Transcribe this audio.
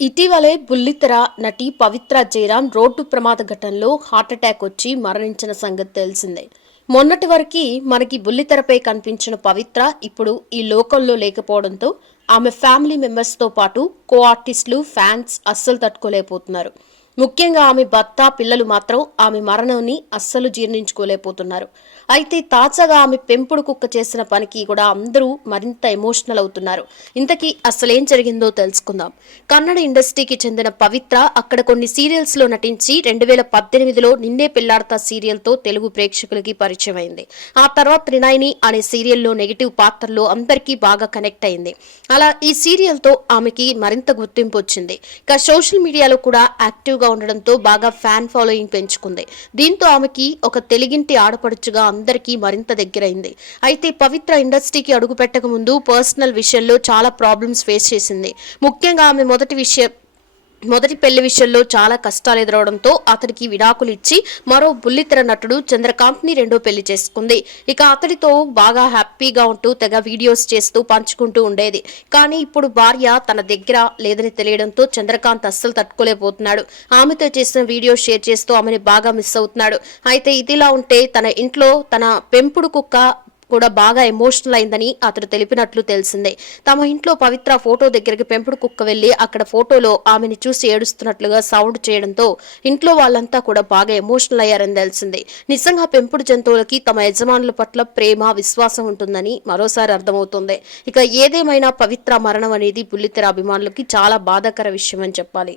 ఇటీవలే బుల్లితెర నటి పవిత్ర జయరాం రోడ్డు ప్రమాద ఘటనలో హార్ట్అటాక్ వచ్చి మరణించిన సంగతి తెలిసిందే. మొన్నటి వరకు మనకి బుల్లితెరపై కనిపించిన పవిత్ర ఇప్పుడు ఈ లోకంలో లేకపోవడంతో ఆమె ఫ్యామిలీ మెంబర్స్తో పాటు కో ఆర్టిస్టులు ఫ్యాన్స్ అస్సలు తట్టుకోలేకపోతున్నారు. ముఖ్యంగా ఆమె భర్త పిల్లలు మాత్రం ఆమె మరణాన్ని అస్సలు జీర్ణించుకోలేకపోతున్నారు. అయితే తాజాగా ఆమె పెంపుడు కుక్క చేసిన పనికి కూడా అందరూ మరింత ఎమోషనల్ అవుతున్నారు. ఇంతకీ అసలేం జరిగిందో తెలుసుకుందాం. కన్నడ ఇండస్ట్రీకి చెందిన పవిత్ర అక్కడ కొన్ని సీరియల్స్లో నటించి రెండు వేల పద్దెనిమిదిలో నిన్నే పెళ్ళాడతా సీరియల్తో తెలుగు ప్రేక్షకులకి పరిచయం అయింది ఆ తర్వాత త్రినాయిని అనే సీరియల్లో నెగిటివ్ పాత్రలో అందరికీ బాగా కనెక్ట్ అయింది. అలా ఈ సీరియల్తో ఆమెకి మరింత గుర్తింపు వచ్చింది. ఇక సోషల్ మీడియాలో కూడా యాక్టివ్గా ఉండడంతో బాగా ఫ్యాన్ ఫాలోయింగ్ పెంచుకుంది. దీంతో ఆమెకి ఒక తెలుగింటి ఆడపడుచుగా అందరికీ మరింత దగ్గరైంది. అయితే పవిత్ర ఇండస్ట్రీకి అడుగు పెట్టక ముందు పర్సనల్ విషయంలో చాలా ప్రాబ్లమ్స్ ఫేస్ చేసింది. ముఖ్యంగా ఆమె మొదటి విషయం మొదటి పెళ్ళి విషయంలో చాలా కష్టాలు ఎదురవడంతో అతడికి విడాకులు ఇచ్చి మరో బుల్లితెర నటుడు చంద్రకాంత్ని రెండో పెళ్ళి చేసుకుంది. ఇక అతడితో బాగా హ్యాపీగా ఉంటూ తెగ వీడియోస్ చేస్తూ పంచుకుంటూ ఉండేది. కానీ ఇప్పుడు భార్య తన దగ్గర లేదని తెలియడంతో చంద్రకాంత్ అస్సలు తట్టుకోలేకపోతున్నాడు. ఆమెతో చేసిన వీడియో షేర్ చేస్తూ ఆమెని బాగా మిస్ అవుతున్నాడు. అయితే ఇదిలా ఉంటే తన ఇంట్లో తన పెంపుడు కుక్క కూడా బాగా ఎమోషనల్ అయిందని అతడు తెలిపినట్లు తెలిసిందే. తమ ఇంట్లో పవిత్ర ఫోటో దగ్గరికి పెంపుడు కుక్క వెళ్ళి అక్కడ ఫోటోలో ఆమెను చూసి ఏడుస్తున్నట్లుగా సౌండ్ చేయడంతో ఇంట్లో వాళ్ళంతా కూడా బాగా ఎమోషనల్ అయ్యారని తెలిసిందే. నిజంగా పెంపుడు జంతువులకి తమ యజమానుల పట్ల ప్రేమ విశ్వాసం ఉంటుందని మరోసారి అర్థమవుతుంది. ఇక ఏదేమైనా పవిత్ర మరణం అనేది బుల్లితెర అభిమానులకి చాలా బాధాకర విషయం అని చెప్పాలి.